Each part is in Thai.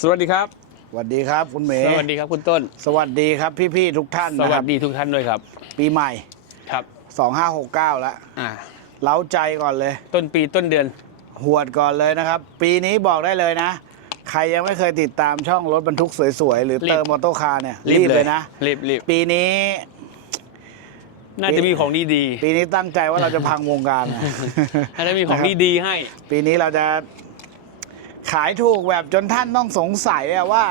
สวัสดีครับ สวัสดีครับคุณเมย์สวัสดีครับคุณต้น สวัสดีครับพี่ๆทุกท่านสนะควัรัสบดีทุกท่านด้วยครับ ปีใหม่ ครับ 2569 แล้วอ่า เล้าใจก่อนเลย ต้นปีต้นเดือน หวดก่อนเลยนะครับ ปีนี้บอกได้เลยนะ ใครยังไม่เคยติดตามช่องรถบรรทุกสวยๆ หรือเติมมอเตอร์คาร์เนี่ยรีบเลยนะ รีบรีบปีนี้ น่าจะมีของดีดีปีนี้ตั้งใจว่าเราจะพังวงการนะ ๆน่าจะมีของดีดีๆให้ ปีนี้เราจะ ขายถูกแบบจนท่านต้องสงสัยอะว่า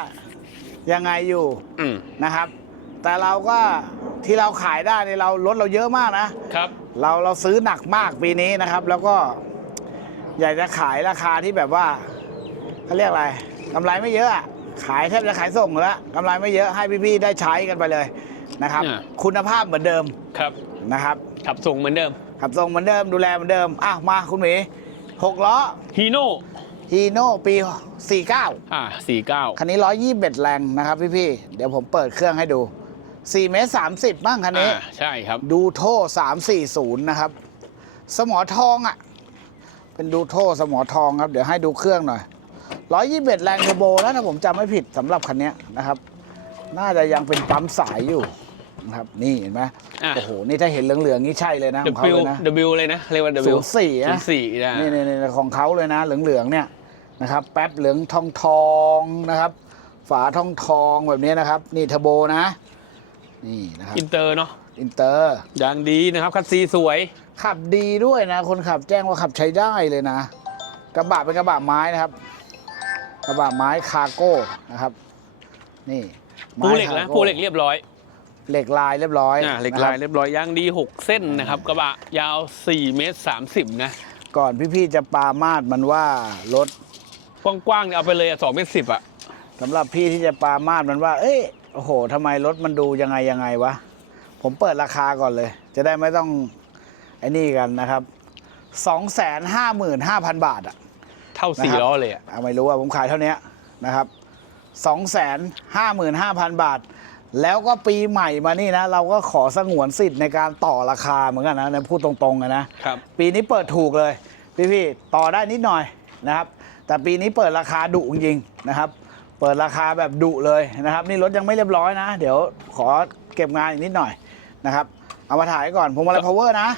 ยังไงอยู่อืมนะครับ แต่เราก็ที่เราขายได้เนี่ยเรารถเราเยอะมากนะครับ เราเราซื้อหนักมากปีนี้นะครับ แล้วก็ อยากจะขายราคาที่แบบว่าเขาเรียกอะไรกำไรไม่เยอะอะขายแทบจะขายส่งอยู่แล้วกำไรไม่เยอะให้พี่ๆได้ใช้กันไปเลยนะครับ อ่า คุณภาพเหมือนเดิมครับนะครับ ขับส่งเหมือนเดิมขับส่งเหมือนเดิมดูแลเหมือนเดิมอะมาคุณหมีหกล้อฮีโน่ ฮีโน่ปี 49 อ่าสี่เก้าคันนี้ 121 แรงนะครับพี่ๆเดี๋ยวผมเปิดเครื่องให้ดู4เมตร30บ้างคันนี้อ่าใช่ครับ ดูโท340 นะครับ สมอทองอะ เป็นดูโทสมอทองครับ เดี๋ยวให้ดูเครื่องหน่อย 121 แรงเทอร์โบนะถ้าผมจำไม่ผิดสำหรับคันนี้นะครับ น่าจะยังเป็นปั๊มสายอยู่นะครับ นี่เห็นไหมอะ โอ้โห นี่ถ้าเห็นเหลืองๆนี่ใช่เลยนะของเขา W เลยนะ W เลยนะ เรียกว่า W ศูนย์สี่นะศูนย์สี่นะ นี่นี่นี่ของเขาเลยนะ เหลืองๆเนี่ย นะครับ แป๊บเหลืองทองทองๆนะครับ ฝาทองทองๆแบบนี้นะครับ นี่เทอร์โบนะ นี่นะครับ อินเตอร์เนาะอินเตอร์ยางดีนะครับ คัดซีสวย ขับดีด้วยนะ คนขับแจ้งว่าขับใช้ได้เลยนะ กระบะเป็นกระบะไม้นะครับ กระบะไม้คาร์โก้นะครับ นี่ไม้ปูเหล็กนะคาร์โปูเหล็กเรียบร้อยเหล็กลายเรียบร้อยอ่าเหล็กนะคลารับยเรียบร้อยยางดี 6 เส้นนะครับ กระบะยาว 4 เมตร 30 นะ ก่อนพี่ ๆ จะปามาดมันว่ารถ กว้างๆเนี่ยเอาไปเลยอะ2เมตร10อะสำหรับพี่ที่จะปามาดมันว่า เอ้ยโอ้โหทำไมรถมันดูยังไงยังไงวะ ผมเปิดราคาก่อนเลย จะได้ไม่ต้องไอ้นี่กันนะครับสองแสนห้าหมื่นห้าพันบาทอะเท่านะครับ4ล้อเลยอะเอาไม่รู้ว่าผมขายเท่านี้นะครับสองแสนห้าหมื่นห้าพันบาท แล้วก็ปีใหม่มานี่นะ เราก็ขอสงวนสิทธิ์ในการต่อราคาเหมือนกันนะในพูดตรงๆอะนะ ครับ ปีนี้เปิดถูกเลย พี่ๆต่อได้นิดหน่อยนะครับ แต่ปีนี้เปิดราคาดุจริงๆนะครับ เปิดราคาแบบดุเลยนะครับ นี่รถยังไม่เรียบร้อยนะ เดี๋ยวขอเก็บงานอีกนิดหน่อยนะครับ เอามาถ่ายก่อนผมอะไร power นะ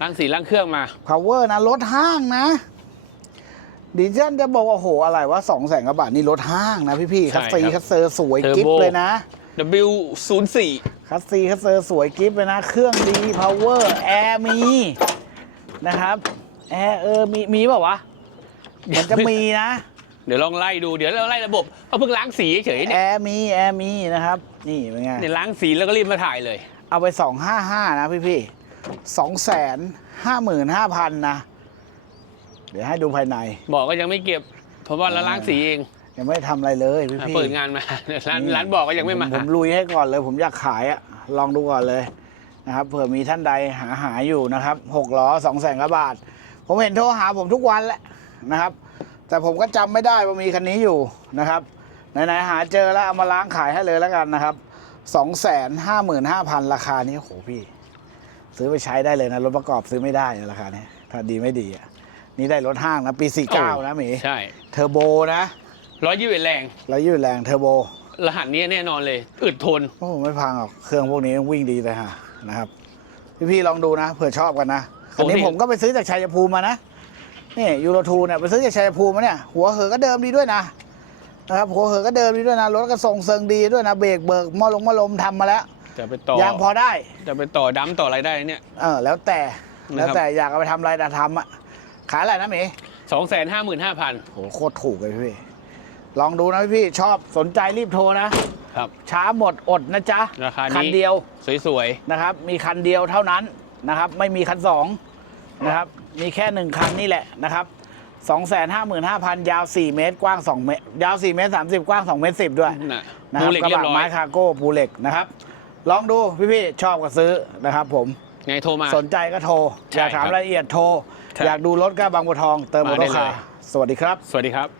ล้างสีล้างเครื่องมา power นะรถห้างนะดิฉันจะบอกว่าโอ้โหอะไรวะสองแสนกว่าบาทนี่รถห้างนะพี่ๆใช่คัสซีครับคัสเซอร์สวยเทอร์โบกิฟเลยนะ W 0 4 คัสซีคัสเซอร์สวยกิฟเลยนะ เครื่องดี power แอร์มีนะครับแอร์เออมีมีเปล่าวะ มันจะมีนะ เดี๋ยวลองไล่ดูเดี๋ยวเราไล่ระบบเขาเพิ่งล้างสีเฉยๆแอเนี่ยร์มีแอร์มีนะครับ นี่เป็นไง เนี่ยล้างสีแล้วก็รีบมาถ่ายเลย เอาไปสองห้าห้านะพี่พี่สองแสนห้าหมื่นห้าพันนะ เดี๋ยวให้ดูภายใน บอกก็ยังไม่เก็บ เพราะว่าเราล้างสีเองยังไม่ได้ทำอะไรเลยพี่อะพี่เปิดงานมาร้านร้านบอกก็ยังไม่มาผผมลุยให้ก่อนเลย ผมอยากขายอะลองดูก่อนเลยนะครับเผื่อมีท่านใดหาหาอยู่นะครับหกล้อสองแสนกว่าบาท ผมเห็นโทรหาผมทุกวันแหละ นะครับ แต่ผมก็จำไม่ได้ว่ามีคันนี้อยู่นะครับไหนๆหาเจอแล้วเอามาล้างขายให้เลยแล้วกันนะครับสองแสนห้าหมื่นห้าพันราคานี้โอ้โหพี่ ซื้อไปใช้ได้เลยนะ รถประกอบซื้อไม่ได้นะราคานี้ถ้าดีไม่ดีอะนี่ได้รถห้างนะปี 49 นะหมีใช่เทอร์โบนะร้อยยี่สิบแรงแล้วยืดแรงเทอร์โบ รหัสนี้แน่นอนเลย อึดทนโอ้ไม่พังหรอกเครื่องพวกนี้วิ่งดีเลยฮะนะครับ พี่ๆลองดูนะเผื่อชอบกันนะอันนี้ปกติผมก็ไปซื้อจากชัยภูมิมานะ นี่ยูโรทูเนี่ยไปซื้อจากชัยภูมิมาเนี่ยหัวเหอก็เดิมดีด้วยนะนะครับหัวเหอก็เดิมดีด้วยนะรถก็ทรงเซิงดีด้วยนะเบรกเบิกหมอลงหมอลมทำมาแล้วจะไปต่อยางพอได้จะไปต่อดัมต่ออะไรได้เนี่ยเออแล้วแต่นะครับแล้วแต่อยากเอาไปทำอะไรแต่ทำอะขายอะไรนะหมีสองแสนห้าหมื่นห้าพันโหโคตรถูกเลยพี่ ลองดูนะพี่ชอบสนใจรีบโทรนะครับช้าหมดอดนะจ๊ะราคานี้คันเดียวสวยนะครับ มีคันเดียวเท่านั้นนะครับ ไม่มีคันสอง นะครับ มีแค่หนึ่งคันนี่แหละนะครับสองแสนห้าหมื่นห้าพันยาว4เมตรกว้าง2เมตร ยาว4เมตร30กว้าง2เมตร10ด้วยๆน่ะนะคดูรับเหล็กกระเรียบะบร้อยไม้คาร์โก้ปูเหล็กนะครับ ลองดูพี่ๆชอบก็ซื้อนะครับ ผมไงโทรมา สนใจก็โทรใช่อยากถามครับรายละเอียดโทรใช่อยากดูรถก็บางบัวทองเติมมอมาเตได้อร์คาเลยร์สวัสดีครับ สวัสดีครับ